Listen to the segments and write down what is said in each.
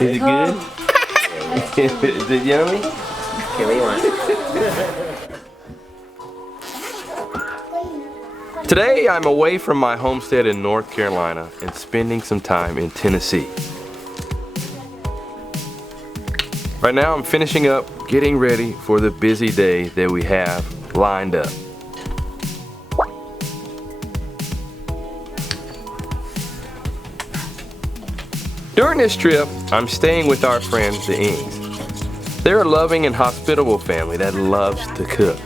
Is it good? Is it yummy? Okay, what do you want? Today I'm away from my homestead in North Carolina and spending some time in Tennessee. Right now I'm finishing up getting ready for the busy day that we have lined up. During this trip, I'm staying with our friends, the Ings. They're a loving and hospitable family that loves to cook.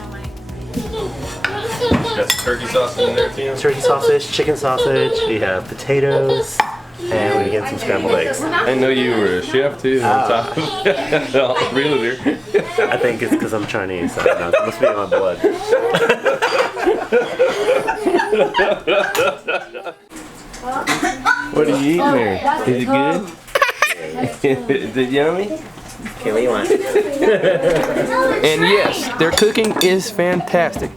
Got some turkey sausage in there, Tim? Turkey sausage, chicken sausage, we have potatoes, and we get some scrambled eggs. I know you were a chef too on top of it. Realtor. I think it's because I'm Chinese. I don't know. It must be in my blood. What are you eating there? Is it good? Is it yummy? Okay, what do you want? And yes, their cooking is fantastic.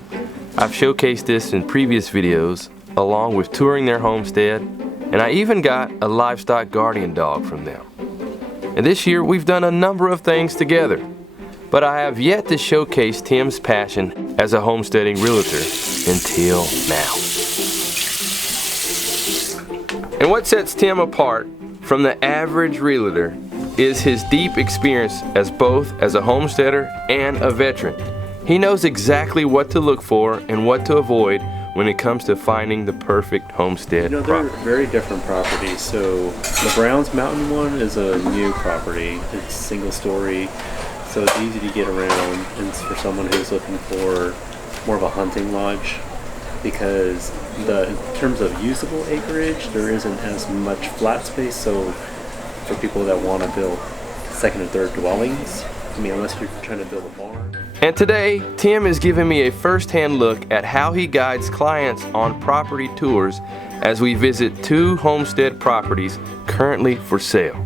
I've showcased this in previous videos, along with touring their homestead, and I even got a livestock guardian dog from them. And this year we've done a number of things together, but I have yet to showcase Tim's passion as a homesteading realtor until now. And what sets Tim apart from the average realtor is his deep experience as both as a homesteader and a veteran. He knows exactly what to look for and what to avoid when it comes to finding the perfect homestead They're property. very different properties. So the Browns Mountain one is a new property. It's single story, so it's easy to get around. And it's for someone who's looking for more of a hunting lodge, because in terms of usable acreage, there isn't as much flat space. So for people that want to build second and third dwellings, I mean, unless you're trying to build a barn. And today, Tim is giving me a first-hand look at how he guides clients on property tours as we visit 2 homestead properties currently for sale.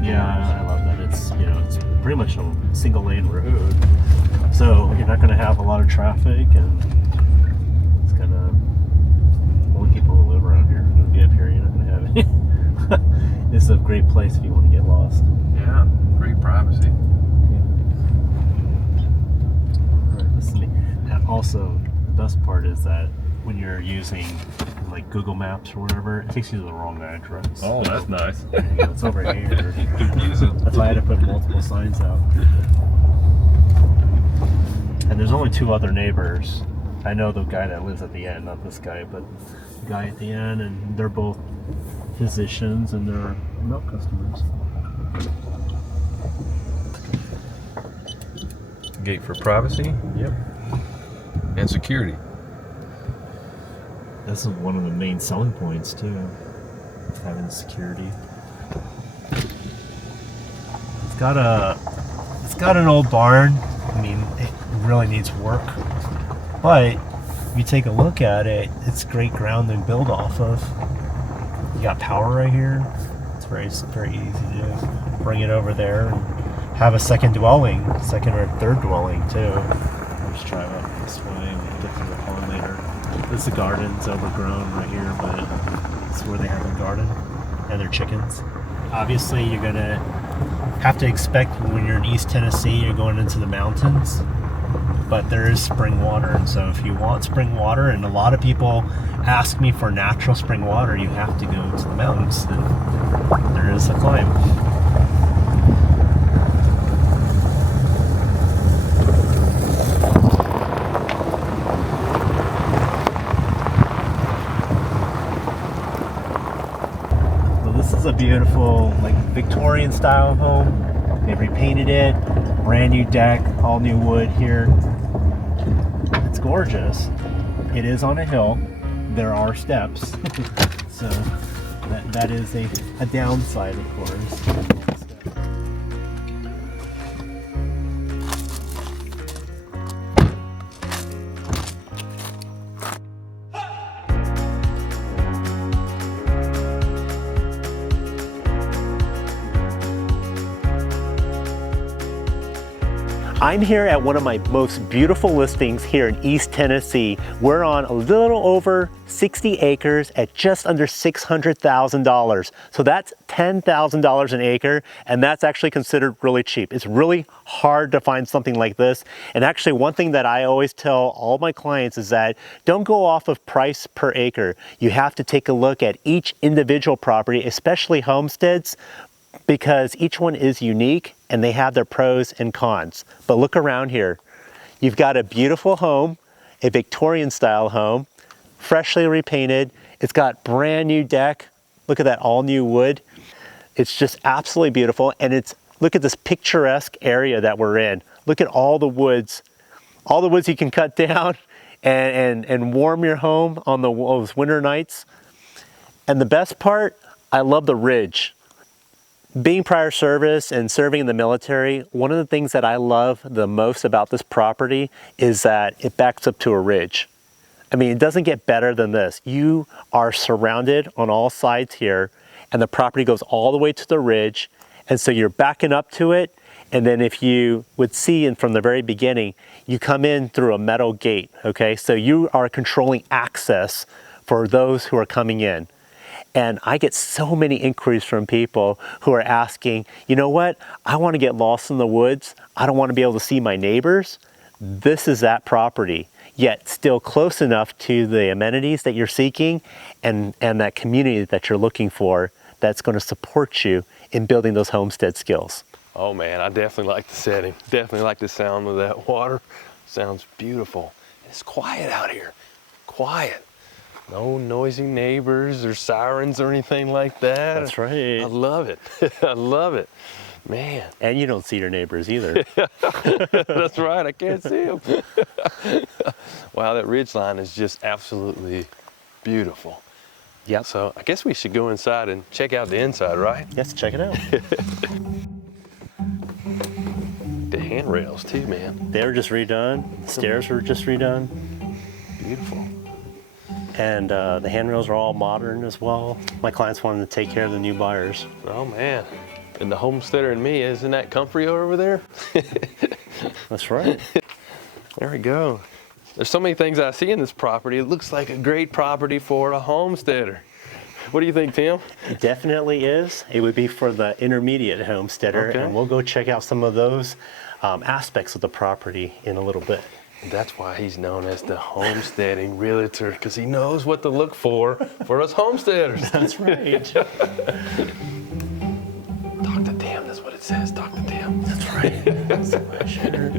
Yeah, I love that. It's it's pretty much a single lane road, so you're not going to have a lot of traffic, and it's gonna only people who live around here. If you get up here, you're not going to have any. This is a great place if you want to get lost. Yeah, great privacy. And also, the best part is that when you're using like Google Maps or whatever, it takes you to the wrong address. Oh, that's nice. It's over here. That's why I had to put multiple signs out. And there's only 2 other neighbors. I know the guy that lives at the end, not this guy, but the guy at the end, and they're both physicians and they're milk customers. Gate for privacy. Yep. And security. This is one of the main selling points too, having security. It's got an old barn. I mean, it really needs work, but if you take a look at it, it's great ground to build off of. You got power right here. It's very easy to bring it over there and have a second dwelling, second or third dwelling too. I'll just drive up this way and we'll get to the pond later. This is the garden. It's overgrown right here, but it's where they have their garden and their chickens. Obviously, you're gonna have to expect when you're in East Tennessee, you're going into the mountains, but there is spring water. And so if you want spring water, and a lot of people ask me for natural spring water, you have to go to the mountains. And there is a climb. Well, this is a beautiful, like, Victorian style home. They repainted it, brand new deck, all new wood here. It's gorgeous. It is on a hill. There are steps, so that is a downside, of course. I'm here at one of my most beautiful listings here in East Tennessee. We're on a little over 60 acres at just under $600,000. So that's $10,000 an acre, and that's actually considered really cheap. It's really hard to find something like this. And actually, one thing that I always tell all my clients is that don't go off of price per acre. You have to take a look at each individual property, especially homesteads, because each one is unique and they have their pros and cons. But look around here. You've got a beautiful home, a Victorian style home, freshly repainted. It's got brand new deck. Look at that all new wood. It's just absolutely beautiful. And look at this picturesque area that we're in. Look at all the woods you can cut down and warm your home on those winter nights. And the best part, I love the ridge. Being prior service and serving in the military, one of the things that I love the most about this property is that it backs up to a ridge. I mean, it doesn't get better than this. You are surrounded on all sides here, and the property goes all the way to the ridge, and so you're backing up to it, and then if you would see from the very beginning, you come in through a metal gate, okay? So you are controlling access for those who are coming in. And I get so many inquiries from people who are asking, you know what, I want to get lost in the woods. I don't want to be able to see my neighbors. This is that property, yet still close enough to the amenities that you're seeking and that community that you're looking for that's going to support you in building those homestead skills. Oh man, I definitely like the setting. Definitely like the sound of that water. Sounds beautiful. It's quiet out here. Quiet. No noisy neighbors or sirens or anything like that. That's right. I love it. I love it. Man. And you don't see your neighbors either. That's right. I can't see them. Wow, that ridge line is just absolutely beautiful. Yep. So I guess we should go inside and check out the inside, right? Yes, check it out. The handrails too, man. They were just redone. The stairs were just redone. Beautiful. And the handrails are all modern as well. My clients wanted to take care of the new buyers. Oh man. And the homesteader and me, isn't that comfy over there? That's right. There we go. There's so many things I see in this property. It looks like a great property for a homesteader. What do you think, Tim? It definitely is. It would be for the intermediate homesteader, Okay. and we'll go check out some of those aspects of the property in a little bit. That's why he's known as the homesteading realtor, because he knows what to look for us homesteaders. That's right. Talk to Tim, that's what it says, talk to Tim. That's right. That's my sure.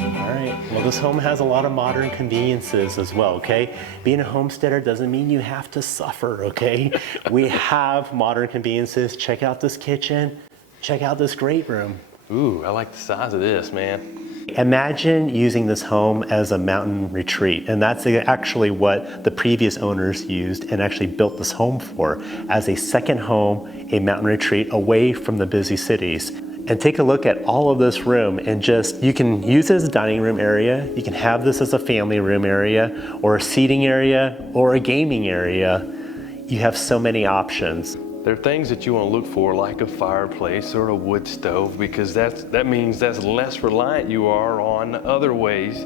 All right. Well, this home has a lot of modern conveniences as well, okay? Being a homesteader doesn't mean you have to suffer, okay? We have modern conveniences. Check out this kitchen. Check out this great room. Ooh, I like the size of this, man. Imagine using this home as a mountain retreat, and that's actually what the previous owners used and actually built this home for, as a second home, a mountain retreat away from the busy cities. And take a look at all of this room and you can use it as a dining room area, you can have this as a family room area, or a seating area, or a gaming area. You have so many options. There are things that you want to look for, like a fireplace or a wood stove, because that means that's less reliant you are on other ways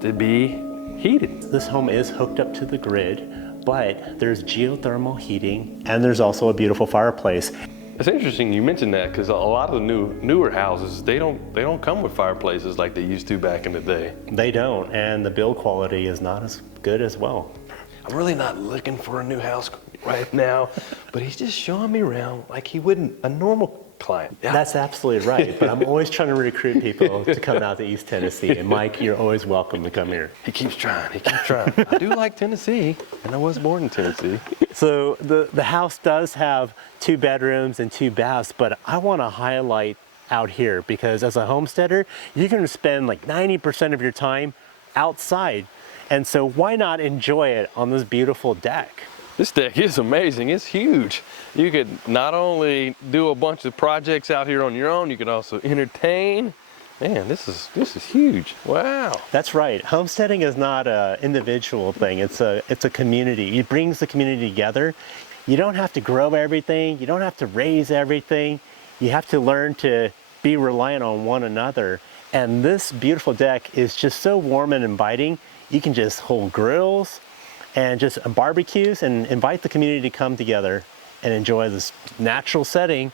to be heated. This home is hooked up to the grid, but there's geothermal heating, and there's also a beautiful fireplace. It's interesting you mentioned that, because a lot of the newer houses, they don't come with fireplaces like they used to back in the day. They don't, and the build quality is not as good as well. I'm really not looking for a new house right now, but he's just showing me around like he wouldn't a normal client. Yeah. That's absolutely right, but I'm always trying to recruit people to come out to East Tennessee, and Mike, you're always welcome to come here. He keeps trying. I do like Tennessee, and I was born in Tennessee. So the house does have 2 bedrooms and 2 baths, but I want to highlight out here because as a homesteader, you're going to spend like 90% of your time outside. And so why not enjoy it on this beautiful deck? This deck is amazing. It's huge. You could not only do a bunch of projects out here on your own, you could also entertain. Man, this is huge. Wow. That's right. Homesteading is not an individual thing. It's a community. It brings the community together. You don't have to grow everything. You don't have to raise everything. You have to learn to be reliant on one another And this beautiful deck is just so warm and inviting. You can just hold grills and just barbecues and invite the community to come together and enjoy this natural setting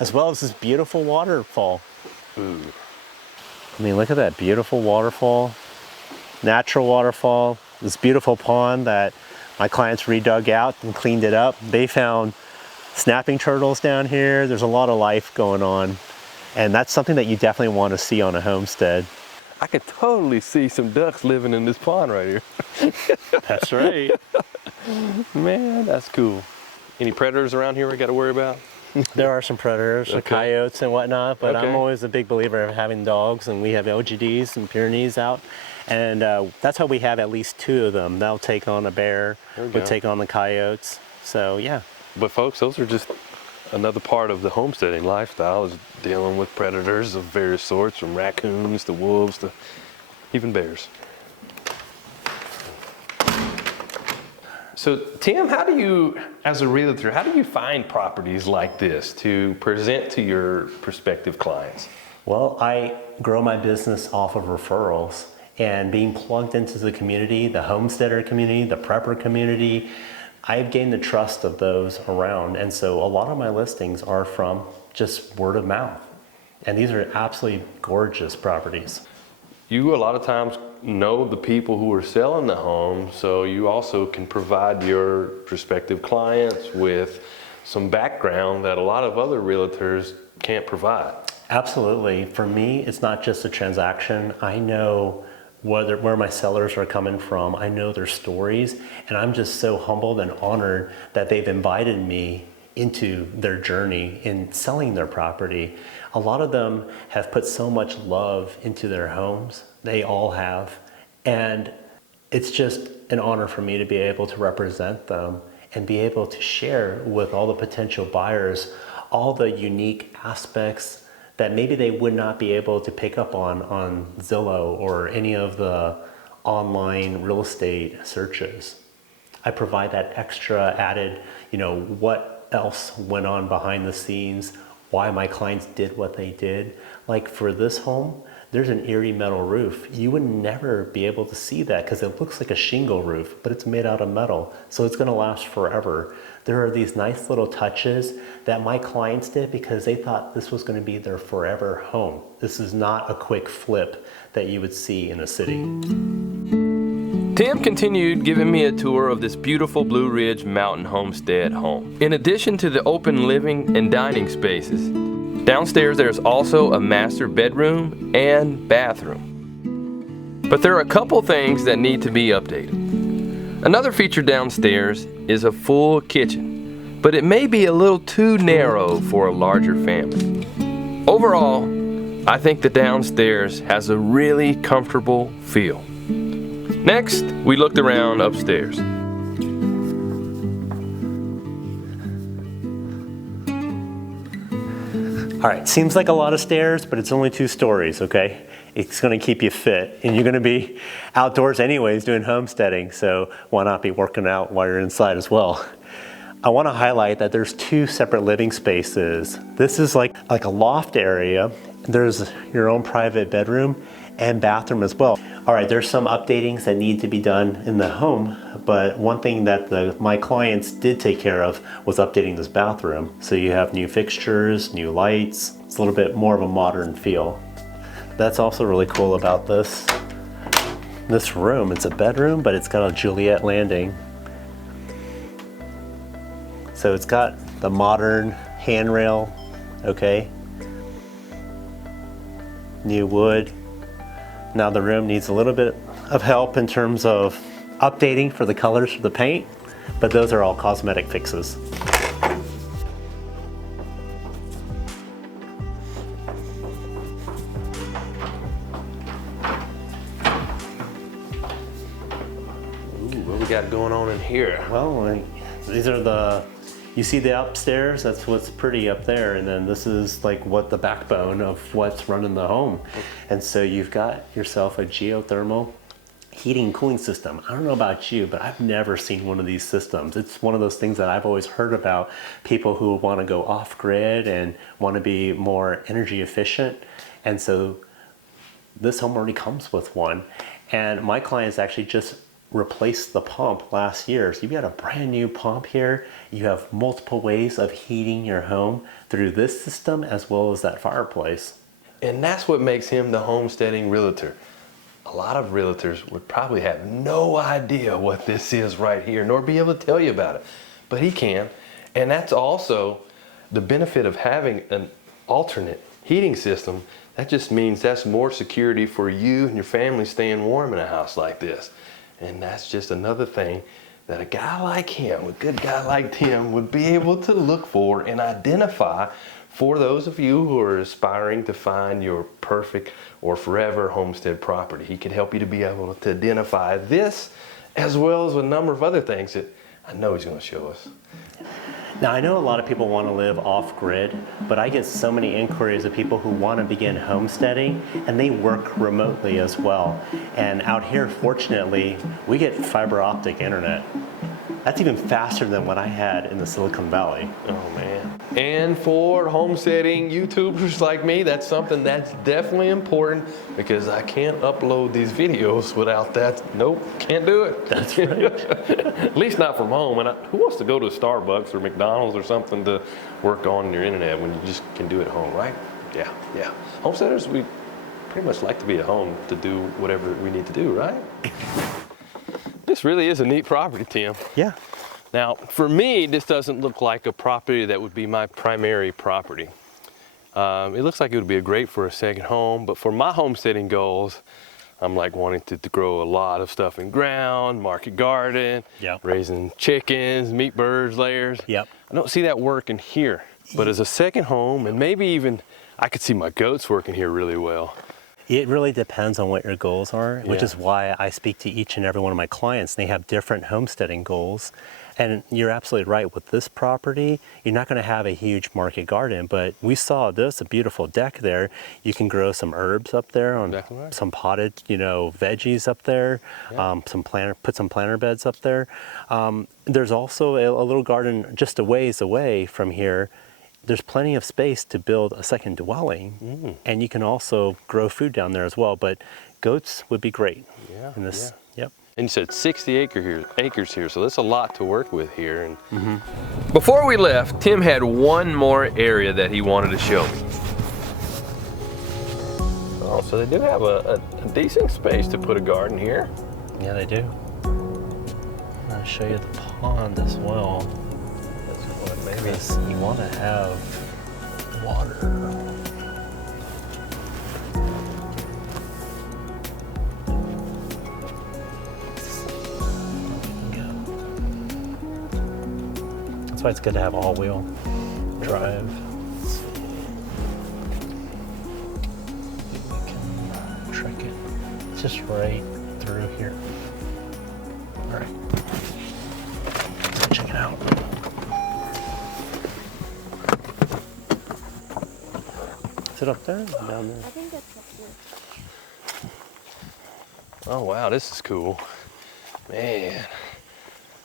as well as this beautiful waterfall. Ooh. I mean, look at that beautiful waterfall, natural waterfall, this beautiful pond that my clients redug out and cleaned it up. They found snapping turtles down here. There's a lot of life going on. And that's something that you definitely want to see on a homestead. I could totally see some ducks living in this pond right here. That's right. Man, that's cool. Any predators around here we got to worry about? There are some predators, Okay. coyotes and whatnot, but Okay. I'm always a big believer of having dogs, and we have LGDs and Pyrenees out. And that's how we have at least 2 of them. They'll take on a bear, There we we'll go. take on the coyotes. So yeah. But folks, those are just another part of the homesteading lifestyle, is dealing with predators of various sorts, from raccoons to wolves to even bears. So Tim, how do you, as a realtor, how do you find properties like this to present to your prospective clients? Well, I grow my business off of referrals and being plugged into the community, the homesteader community, the prepper community. I've gained the trust of those around. And so a lot of my listings are from just word of mouth. And these are absolutely gorgeous properties. You a lot of times know the people who are selling the home, so you also can provide your prospective clients with some background that a lot of other realtors can't provide. Absolutely. For me, it's not just a transaction. I know where my sellers are coming from. I know their stories, and I'm just so humbled and honored that they've invited me into their journey in selling their property. A lot of them have put so much love into their homes. They all have. And it's just an honor for me to be able to represent them and be able to share with all the potential buyers all the unique aspects that maybe they would not be able to pick up on Zillow or any of the online real estate searches. I provide that extra added, what else went on behind the scenes, why my clients did what they did. Like for this home, there's an Erie metal roof. You would never be able to see that because it looks like a shingle roof, but it's made out of metal, so it's gonna last forever. There are these nice little touches that my clients did because they thought this was gonna be their forever home. This is not a quick flip that you would see in a city. Tim continued giving me a tour of this beautiful Blue Ridge Mountain Homestead home. In addition to the open living and dining spaces, downstairs there's also a master bedroom and bathroom. But there are a couple things that need to be updated. Another feature downstairs is a full kitchen, but it may be a little too narrow for a larger family. Overall, I think the downstairs has a really comfortable feel. Next, we looked around upstairs. All right, seems like a lot of stairs, but it's only 2 stories, okay? It's gonna keep you fit, and you're gonna be outdoors anyways doing homesteading, so why not be working out while you're inside as well? I wanna highlight that there's 2 separate living spaces. This is like a loft area. There's your own private bedroom and bathroom as well. All right, there's some updatings that need to be done in the home, but one thing that my clients did take care of was updating this bathroom. So you have new fixtures, new lights. It's a little bit more of a modern feel. That's also really cool about this room. It's a bedroom, but it's got a Juliet landing. So it's got the modern handrail, okay? New wood. Now the room needs a little bit of help in terms of updating for the colors for the paint, but those are all cosmetic fixes. Ooh, what we got going on in here? Well, these are you see the upstairs, that's what's pretty up there, and then this is like what the backbone of what's running the home. And so you've got yourself a geothermal heating and cooling system. I don't know about you, but I've never seen one of these systems. It's one of those things that I've always heard about, people who want to go off grid and want to be more energy efficient. And so this home already comes with one. And my clients actually just replaced the pump last year. So you've got a brand new pump here. You have multiple ways of heating your home through this system as well as that fireplace. And that's what makes him the homesteading realtor. A lot of realtors would probably have no idea what this is right here, nor be able to tell you about it. But he can. And that's also the benefit of having an alternate heating system. That just means that's more security for you and your family staying warm in a house like this. And that's just another thing that a guy like him, a good guy like Tim, would be able to look for and identify for those of you who are aspiring to find your perfect or forever homestead property. He can help you to be able to identify this as well as a number of other things that I know he's going to show us. Now, I know a lot of people want to live off-grid, but I get so many inquiries of people who want to begin homesteading, and they work remotely as well. And out here, fortunately, we get fiber optic internet. That's even faster than what I had in the Silicon Valley. Oh man. And for homesteading YouTubers like me, that's something that's definitely important, because I can't upload these videos without that. Nope, can't do it. That's right. At least not from home. And who wants to go to Starbucks or McDonald's or something to work on your internet when you just can do it at home, right? Yeah. Homesteaders, we pretty much like to be at home to do whatever we need to do, right? This really is a neat property, Tim. Yeah. Now, for me, this doesn't look like a property that would be my primary property. It looks like it would be great for a second home, but for my homesteading goals, I'm like wanting to grow a lot of stuff in ground, market garden, raising chickens, meat birds, layers. Yep. I don't see that working here, but as a second home, and maybe even I could see my goats working here really well. It really depends on what your goals are, which is why I speak to each and every one of my clients. They have different homesteading goals. And you're absolutely right. With this property, you're not going to have a huge market garden, but we saw this, a beautiful deck there. You can grow some herbs up there, on some potted, veggies up there, put some planter beds up there. There's also a little garden just a ways away from here. There's plenty of space to build a second dwelling, and you can also grow food down there as well. But goats would be great. In this, Yep. And you said 60 acres here, so that's a lot to work with here. And before we left, Tim had one more area that he wanted to show me. Oh, so they do have a decent space to put a garden here. Yeah, they do. I'll show you the pond as well. Maybe you want to have water. That's why it's good to have all-wheel drive. Let's see. We can track it. It's just right through here. All right. Let's check it out. Is it up there or down there? I think that's up there. Oh wow, this is cool. Man,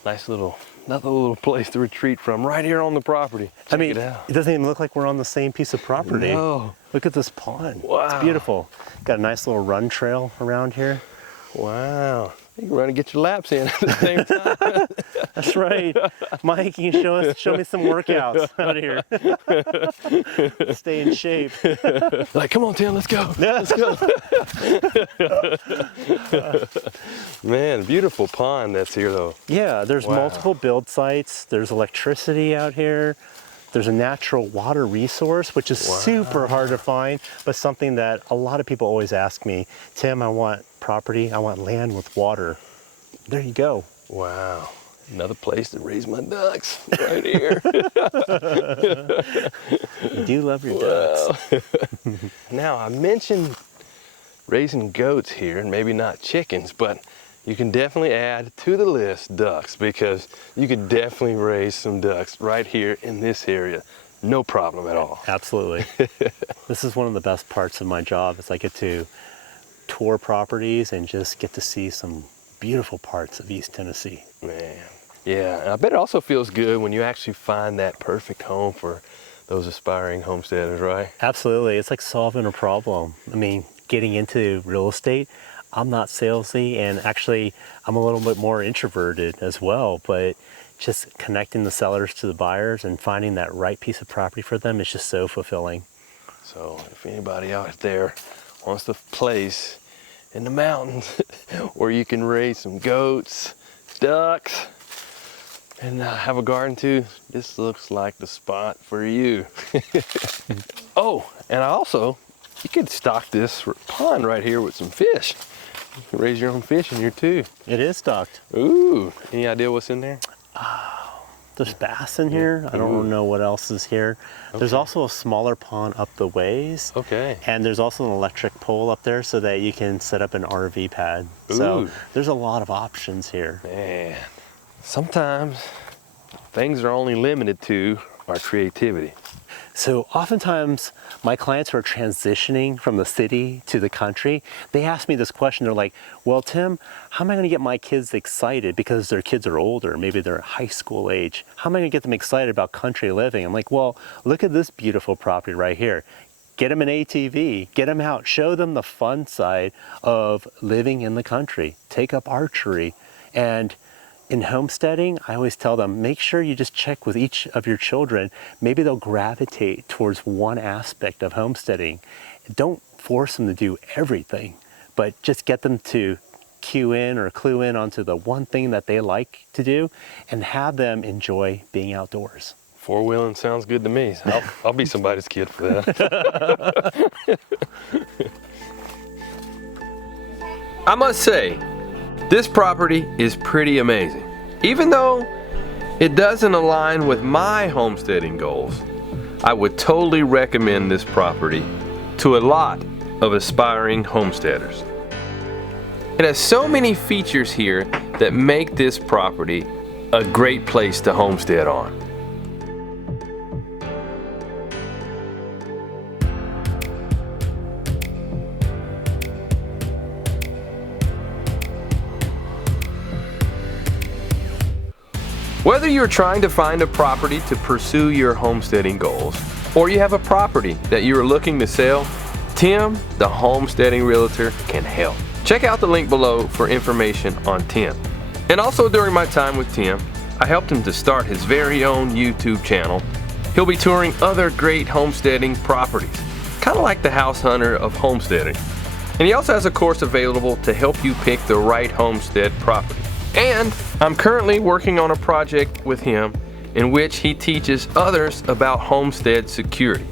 nice another little place to retreat from right here on the property. Check it out. It doesn't even look like we're on the same piece of property. No. Look at this pond. Wow. It's beautiful. Got a nice little run trail around here. Wow. You can run and get your laps in at the same time. That's right. Mike, you can show me some workouts out here. Stay in shape. Like, come on, Tim, let's go. Let's go. Man, beautiful pond that's here, though. Yeah, there's multiple build sites. There's electricity out here. There's a natural water resource, which is super hard to find, but something that a lot of people always ask me, Tim, I want property, I want land with water. There you go. Wow. Another place to raise my ducks right here. You do love your ducks. Now, I mentioned raising goats here, and maybe not chickens, but you can definitely add to the list ducks, because you could definitely raise some ducks right here in this area. No problem at all. Absolutely. This is one of the best parts of my job, is I get to tour properties and just get to see some beautiful parts of East Tennessee. Man, yeah, and I bet it also feels good when you actually find that perfect home for those aspiring homesteaders, right? Absolutely. It's like solving a problem. I mean, getting into real estate, I'm not salesy, and actually I'm a little bit more introverted as well, but just connecting the sellers to the buyers and finding that right piece of property for them is just so fulfilling. So if anybody out there wants a place in the mountains where you can raise some goats, ducks, and have a garden too, this looks like the spot for you. Oh, and you could stock this pond right here with some fish. You can raise your own fish in here too. It is stocked. Ooh, any idea what's in there? There's bass in here. I don't know what else is here. Okay. There's also a smaller pond up the ways. Okay. And there's also an electric pole up there so that you can set up an RV pad. So Ooh. there's a lot of options here. Man, sometimes things are only limited to our creativity. So oftentimes my clients who are transitioning from the city to the country, they ask me this question. They're like, well, Tim, how am I going to get my kids excited because their kids are older, maybe they're high school age? How am I going to get them excited about country living? I'm like, well, look at this beautiful property right here. Get them an ATV, get them out, show them the fun side of living in the country. Take up archery. And in homesteading, I always tell them, make sure you just check with each of your children. Maybe they'll gravitate towards one aspect of homesteading. Don't force them to do everything, but just get them to cue in or clue in onto the one thing that they like to do and have them enjoy being outdoors. Four-wheeling sounds good to me. I'll be somebody's kid for that. I must say, this property is pretty amazing. Even though it doesn't align with my homesteading goals, I would totally recommend this property to a lot of aspiring homesteaders. It has so many features here that make this property a great place to homestead on. Whether you're trying to find a property to pursue your homesteading goals, or you have a property that you are looking to sell, Tim, the homesteading realtor, can help. Check out the link below for information on Tim. And also during my time with Tim, I helped him to start his very own YouTube channel. He'll be touring other great homesteading properties, kind of like the house hunter of homesteading. And he also has a course available to help you pick the right homestead property. And I'm currently working on a project with him in which he teaches others about homestead security.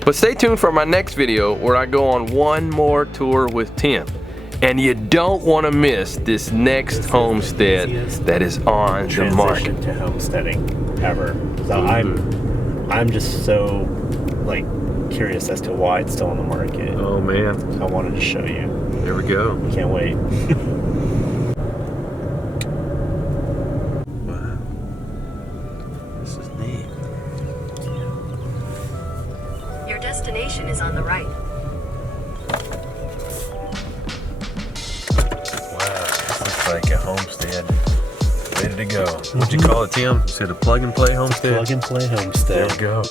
But stay tuned for my next video where I go on one more tour with Tim. And you don't want to miss this next homestead that is on the market. Transition to homesteading ever. So I'm just so curious as to why it's still on the market. Oh man. I wanted to show you. There we go. Can't wait. Your destination is on the right. Wow, this looks like a homestead ready to go. What'd you call it, Tim? You said a plug and play homestead? Plug and play homestead. There we go.